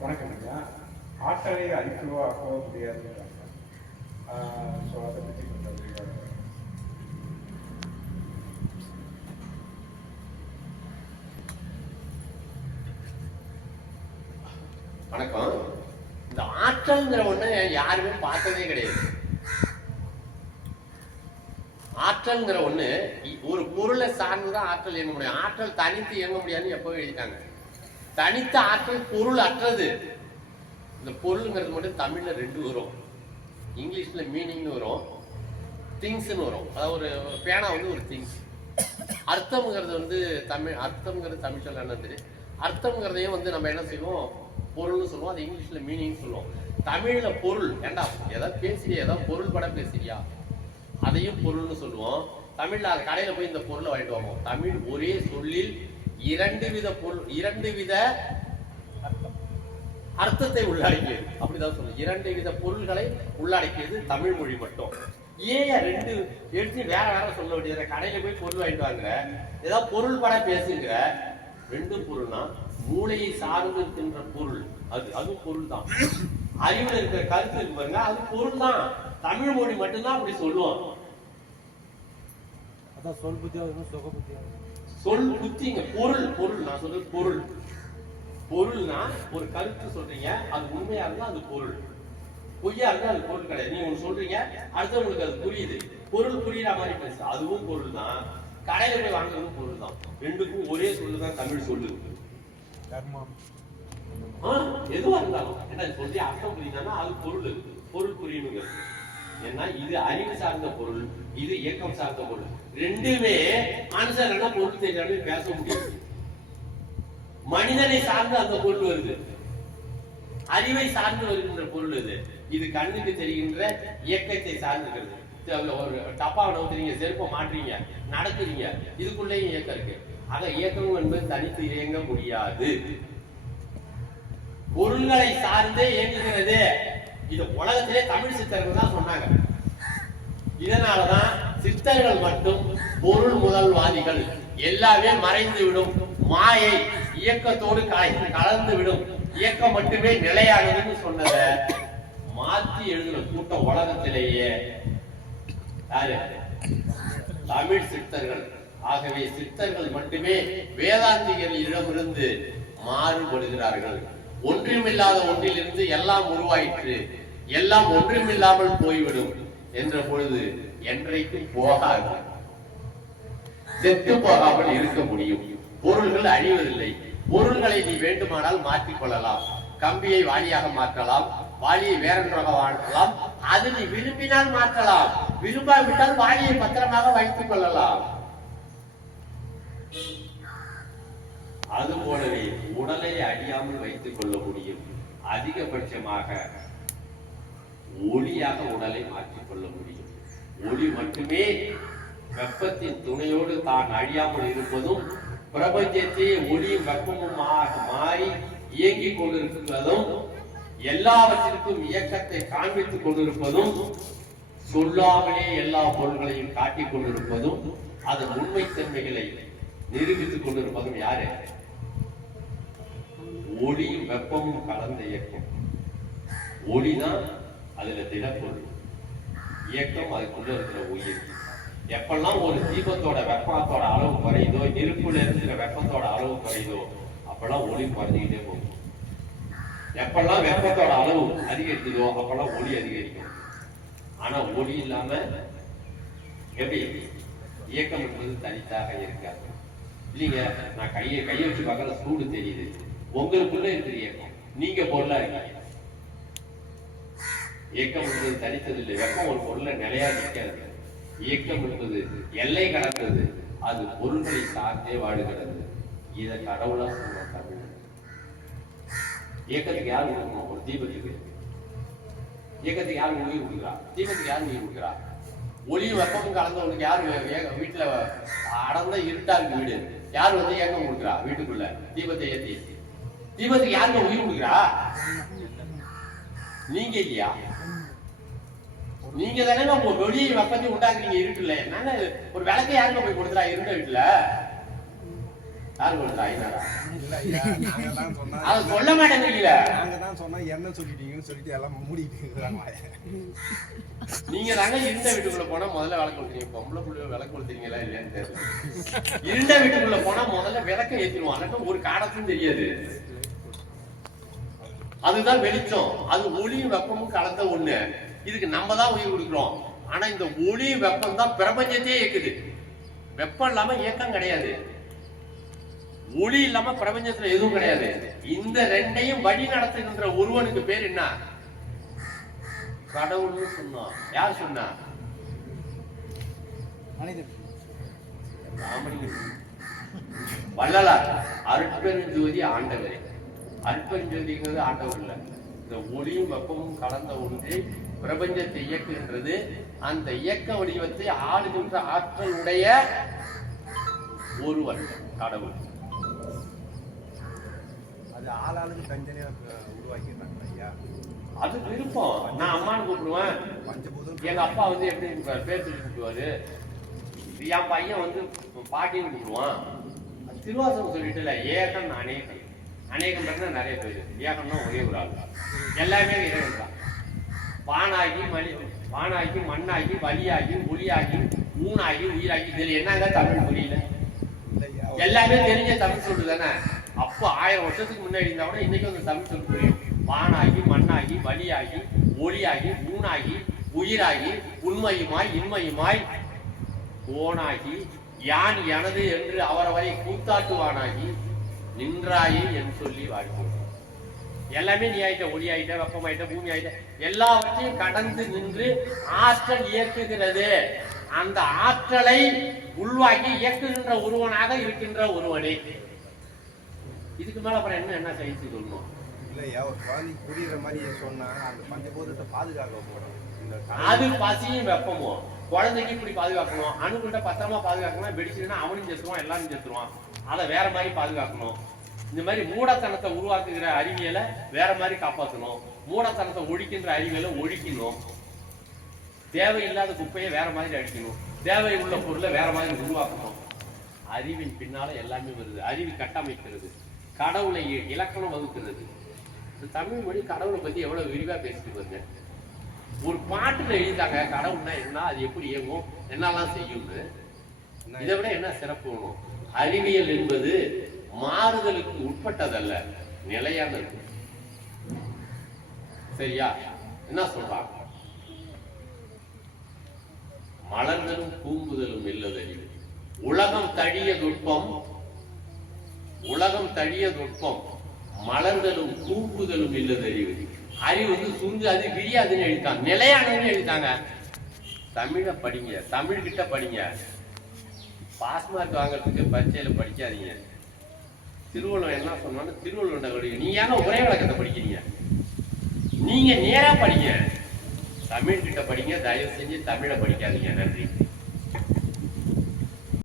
வணக்கம் ஐயா ஆற்றலை அழிக்கவோ ஆக்கவோ முடியாதுன்றாங்க ஸோ அதை பற்றி கொஞ்சம் வணக்கம். இந்த ஆற்றல்ங்கிற ஒண்ணு யாருமே பார்த்ததே கிடையாது. ஆற்றல்ங்கிற ஒண்ணு ஒரு பொருளை சார்ந்துதான் ஆற்றல் இயங்க முடியும். ஆற்றல் தனித்து இயங்க முடியாதுன்னு எப்போ எழுதிட்டாங்க. தனித்த ஆற்றல் பொருள் அற்றது. இந்த பொருளுங்கிறது மட்டும் தமிழ்ல ரெண்டு வரும். இங்கிலீஷ்ல மீனிங்னு வரும். திங்ஸ்னு வரும். அதாவது ஒரு பேனா வந்து ஒரு திங்ஸ். அர்த்தம்ங்கிறது வந்து தமிழ் அர்த்தம்ங்கிறது தமிழ் சொல்ல என்ன தெரியும் அர்த்தம்ங்கிறதையும் வந்து நம்ம என்ன செய்வோம்? பொருள்னு சொல்லுவோம் அது இங்கிலீஷ்ல மீனிங் சொல்லுவோம் தமிழ்ல பொருள். ஏண்டா ஏதாவது பேசுறியா? ஏதாவது பொருள் படம் பேசுறியா? அதையும் பொருள்னு சொல்லுவோம். தமிழ்ல கடையில் கடையில போய் இந்த பொருளை வாங்கிட்டு வாங்குவோம். தமிழ் ஒரே சொல்லில் இரண்டு வித பொருள் இரண்டு வித அர்த்தத்தை உள்ளடக்கியது. அப்படிதான் சொல்லுவோம் இரண்டு வித பொருள்களை உள்ளடக்கியது தமிழ் மொழி மட்டும். ஏன் ரெண்டு எடுத்து வேற வேற சொல்ல வேண்டியது? கடையில போய் பொருள் வாங்கிட்டு வாங்குற ஏதாவது பொருள் பட பேசுங்கிற ரெண்டு பொருள்னா மூளையை சார்ந்து இருக்கின்ற பொருள். அது அது பொருள் தான் அறிவுல இருக்கிற கருத்து இருக்கு பாருங்க அது பொருள் தான் தமிழ் மொழி மட்டும்தான் அப்படி சொல்லுவோம் அதான் சொல் புத்தியாவது சுக புத்தியாவது. சொல் புத்திங்க பொருள் பொருள் நான் சொல்றது பொருள். பொருள்னா ஒரு கருத்து சொல்றீங்க அது உண்மையா இருந்தா அது பொருள். பொய்யா இருந்தா அது பொருள் கிடையாது. நீங்க ஒண்ணு சொல்றீங்க அடுத்தவங்களுக்கு அது புரியுது. பொருள் புரியுற மாதிரி பேசு. அதுவும் பொருள் தான் கடையில போய் வாங்குறதும் பொருள் தான் ரெண்டுக்கும் ஒரே சொல்லு தான் தமிழ் சொல்லு கர்மம் எதுவா இருந்தாலும். என்ன சொல்லி அர்த்தம் புரியுதுன்னா அது பொருள். பொருள் புரியணுங்க ஏன்னா இது அறிவு சார்ந்த பொருள் இது இயக்கம் சார்ந்த பொருள். ரெண்டுமே மனுஷன் என்ன பொருள் தெரியாம பேச முடியாது. மனிதனை சார்ந்து அந்த பொருள் வருது. அறிவை சார்ந்து வருகின்ற பொருள் இது. இது கண்ணுக்கு தெரிகின்ற இயக்கத்தை சார்ந்துக்கிறது ஒரு டப்பா நவுத்துறீங்க செருப்பை மாட்டுறீங்க நடக்குறீங்க. இதுக்குள்ளேயும் இயக்கம் இருக்கு. ஆக இயக்கம் என்பது தனித்து இயங்க முடியாது. பொருள்களை சார்ந்தே இயங்குகிறது. இது உலகத்திலே தமிழ் சித்தர்கள் தான் சொன்னாங்க. இதனாலதான் சித்தர்கள் மட்டும் பொருள் முதல்வாதிகள். எல்லாமே மறைந்து விடும். மாயை இயக்கத்தோடு கலந்து விடும் இயக்கம் மட்டுமே நிலையானதுன்னு சொன்னத மாத்தி எழுதின கூட்டம் உலகத்திலேயே. யாரு? தமிழ் சித்தர்கள். ஆகவே சித்தர்கள் மட்டுமே வேதாந்திகளிடமிருந்து மாறுபடுகிறார்கள். ஒன்றுமில்லாத ஒன்றிலிருந்து எல்லாம் உருவாயிற்று. எல்லாம் ஒன்றுமில்லாமல் போய்விடும் என்ற பொழுது என்றைக்கும் போகாது. செத்து போகாமல் இருக்க முடியும். பொருள்கள் அழிவதில்லை. பொருள்களை நீ வேண்டுமானால் மாற்றிக் கொள்ளலாம் கம்பியை வாளியாக மாற்றலாம். வாளியை வேறொன்றாக மாற்றலாம். அது நீ விரும்பினால் மாற்றலாம். விரும்பாவிட்டால் வாளியை பத்திரமாக வைத்துக் கொள்ளலாம் அது போலவே உடலை அழியாமல் வைத்துக் கொள்ள முடியும். அதிகபட்சமாக ஒளியாக உடலை மாற்றிக் கொள்ள முடியும். ஒளி மட்டுமே வெப்பத்தின் துணையோடு தான் அழியாமல் இருப்பதும் பிரபஞ்சத்தை ஒளியும் வெப்பமுமாக மாறி இயங்கிக் கொண்டிருக்கிறதும் எல்லாவற்றிற்கும் இயக்கத்தை காண்பித்துக் கொண்டிருப்பதும் சொல்லாமலே எல்லா பொருள்களையும் காட்டிக் கொண்டிருப்பதும் அதன் உண்மைத்தன்மைகளை நிரூபித்துக் கொண்டிருப்பதும் யாரு? ஒளியும் வெப்பமும் கலந்த இயக்கம். ஒளி தான் அதுல திடப்பொருள். இயக்கம் அதுக்குள்ள இருக்கிற உயிர். எப்பெல்லாம் ஒரு தீபத்தோட வெப்பத்தோட அளவு குறையுதோ நெருப்புல இருக்கிற வெப்பத்தோட அளவு குறையுதோ அப்பெல்லாம் ஒளி குறைஞ்சிக்கிட்டே போகும். எப்பெல்லாம் வெப்பத்தோட அளவு அதிகரிக்குதோ அப்பெல்லாம் ஒளி அதிகரிக்கும். ஆனா ஒளி இல்லாம எப்படி இயக்கம் என்பது தனித்தாக இருக்காது. இல்லைங்க நான் கையை கையை வச்சு பார்க்கற சூடு தெரியுது. உங்களுக்குள்ள இருக்கிற இயக்கம். நீங்க பொருளா இருக்கீங்க இயக்கம் என்பது தனித்தது இல்லை. வெப்பம் ஒரு பொருளை நிலையா நிற்காது இயக்கம் என்பது எல்லை கடந்தது. அது பொருள்களை சார்ந்தே வாடுகிறது இதை கடவுளா சொல்லுவோம் தமிழ். இயக்கத்துக்கு யார் கொடுக்கணும்? ஒரு தீபத்துக்கு. இயக்கத்துக்கு யார் உயிர் கொடுக்குறா? தீபத்துக்கு யார் உயிர் கொடுக்குறா? ஒளியும் வெப்பமும் கலந்தவனுக்கு யார் வே- வீட்டுல அடர்ந்த இருட்டா இருக்கு வீடு? யார் வந்து இயக்கம் கொடுக்குறா? வீட்டுக்குள்ள தீபத்தை ஏற்றி தீபத்துக்கு யாருங்க உயிர் கொடுக்குறா? நீங்க இல்லையா? நீங்க தானே நம்ம வெளியே வெப்பத்தை உண்டாக்குறீங்க இருட்டுல. என்னன்னு ஒரு விளக்கை யாருங்க போய் கொடுத்துறா இருந்த வீட்டுல? யாரு கொடுத்தா அதை சொல்ல மாட்டேங்கிறீங்கள நாங்க தான் சொன்னா என்ன சொல்லிட்டீங்கன்னு சொல்லிட்டு எல்லாம் மூடிட்டு இருக்கிறாங்க. நீங்க தாங்க இருண்ட வீட்டுக்குள்ள போனா முதல்ல விளக்கு கொளுத்துறீங்க பொம்பளை புள்ள விளக்கு கொளுத்துறீங்களா இல்லையான்னு தெரியல. இருண்ட வீட்டுக்குள்ள போனா முதல்ல விளக்க ஏத்திடுவோம். ஒரு காடத்தும் தெரியாது. அதுதான் வெளிச்சம். அது ஒளியும் வெப்பமும் கலந்த ஒண்ணு. இதுக்கு நம்ம தான் உயிர் கொடுக்குறோம். ஆனா இந்த ஒளி வெப்பம் தான் பிரபஞ்சத்தையே இயக்குது. வெப்பம் இல்லாம இயக்கம் கிடையாது. ஒளி இல்லாம பிரபஞ்சத்துல எதுவும் கிடையாது. இந்த ரெண்டையும் வழி நடத்துகின்ற ஒருவனுக்கு பேர் என்ன? கடவுள்னு சொன்னான் யார் சொன்னா? மனிதன். வள்ளலார். அருட்பெருஞ்சோதி ஆண்டவரே. அருட்பெருஞ்சோதிங்கிறது ஆண்டவர் இல்ல இந்த ஒளியும் வெப்பமும் கலந்த ஒன்றே பிரபஞ்சத்தை இயக்குகின்றது. அந்த இயக்க வடிவத்தை ஆளுகின்ற ஆற்றலுடைய ஒருவன் கடவுள். அது ஆளாளுக்கு தனித்தனியா அஹ், உருவாக்கிடுறாங்க ஐயா? அது விருப்பம். நான் அம்மான்னு கூப்பிடுவேன். பஞ்சபூதம். எங்க அப்பா வந்து எப்படி பேர் கூப்பிடுவாரு. என் பையன் வந்து பாட்டின்னு கூப்பிடுவான். திருவாசகம் சொல்லிட்டுல ஏகன் அநேகன் அநேகம் பேர்னா நிறைய பேர் ஏகன்னா ஒரே ஒரு ஆள். எல்லாமே இறைவன் தான். வானாகி மணி வானாகி மண்ணாகி வலியாகி ஒளியாகி மூணாகி உயிராகி இதில் என்னங்க தமிழ் புரியல எல்லாமே தெரிஞ்ச தமிழ் சொல்லு தானே? அப்போ ஆயிரம் வருஷத்துக்கு முன்னாடி இருந்தா கூட இன்னைக்கு அந்த தமிழ் சொல்லு புரியும். வானாகி மண்ணாகி வலியாகி ஒளியாகி மூணாகி உயிராகி உண்மையுமாய் இன்மையுமாய் ஓனாகி யான் எனது என்று அவரவரை கூத்தாட்டுவானாகி நின்றாயே என்று சொல்லி வாழ்க்கை எல்லாமே நீ ஆயிட்ட ஒளி ஆயிட்ட வெப்பமாயிட்ட பூமி ஆயிட்ட எல்லாவற்றையும் கடந்து நின்று ஆற்றல் இயக்குகிறது. அந்த ஆற்றலை உள்வாங்கி இயக்குகின்ற ஒருவனாக இருக்கின்ற ஒருவனே. இதுக்கு மேல அப்புறம் என்ன என்ன சயின்ஸ் சொல்லணும்? இல்ல ஐயா ஒரு குழந்தைக்கு புரியுற மாதிரி சொன்னா அந்த பஞ்சபூதத்தை பாதுகாக்க போறோம். அது பசியும் வெப்பமும். குழந்தைக்கு இப்படி பாதுகாக்கணும். அணுகுண்ட பத்திரமா பாதுகாக்கணும் வெடிச்சுன்னா அவனும் செத்துருவான் எல்லாரும் செத்துருவான் அதை வேற மாதிரி பாதுகாக்கணும். இந்த மாதிரி மூடத்தனத்தை உருவாக்குகிற அறிவியலை வேற மாதிரி காப்பாற்றணும் மூடத்தனத்தை ஒழிக்கின்ற அறிவியலை ஒழிக்கணும். தேவையில்லாத குப்பையை வேற மாதிரி அழிக்கணும். தேவை உள்ள பொருளை வேற மாதிரி உருவாக்கணும். அறிவின் பின்னால எல்லாமே வருது. அறிவு கட்டமைக்கிறது. கடவுளை இ- இலக்கணம் வகுக்கிறது. இந்த தமிழ் மொழி கடவுளை பத்தி எவ்வளவு விரிவா பேசிட்டு வருங்க ஒரு பாட்டுல எழுதிட்டாங்க கடவுள்னா என்ன அது எப்படி இயங்கும் என்னெல்லாம் செய்யும்னு. இதை விட என்ன சிறப்பு? வேணும் அறிவியல் என்பது மாறுதலுக்கு உட்பட்டதல்ல நிலையானது சரியா? என்ன சொல்றாங்க? மலர்களும் கூம்புதலும் இல்லதறிவு உலகம் தழிய நுட்பம் உலகம் தழிய நுட்பம் மலர்தலும் கூம்புதலும் இல்லதறிவு அறிவு வந்து சுருங்கு அது விரியாதுன்னு எழுதிட்டாங்க நிலையானதுன்னு எழுதிட்டாங்க. தமிழை படிங்க தமிழ் கிட்ட படிங்க. பாஸ் மார்க் வாங்குறதுக்கு பரீட்சையில் படிக்காதீங்க. திருவள்ளுவர் என்ன சொன்னாலும் திருவள்ளுவன் படிங்க நீங்க ஏன்னா ஒரே விளக்கத்தை படிக்கிறீங்க? நீங்க நேரா படிங்க. தமிழ் கிட்ட படிங்க தயவு செஞ்சு தமிழை படிக்காதீங்க. நன்றி.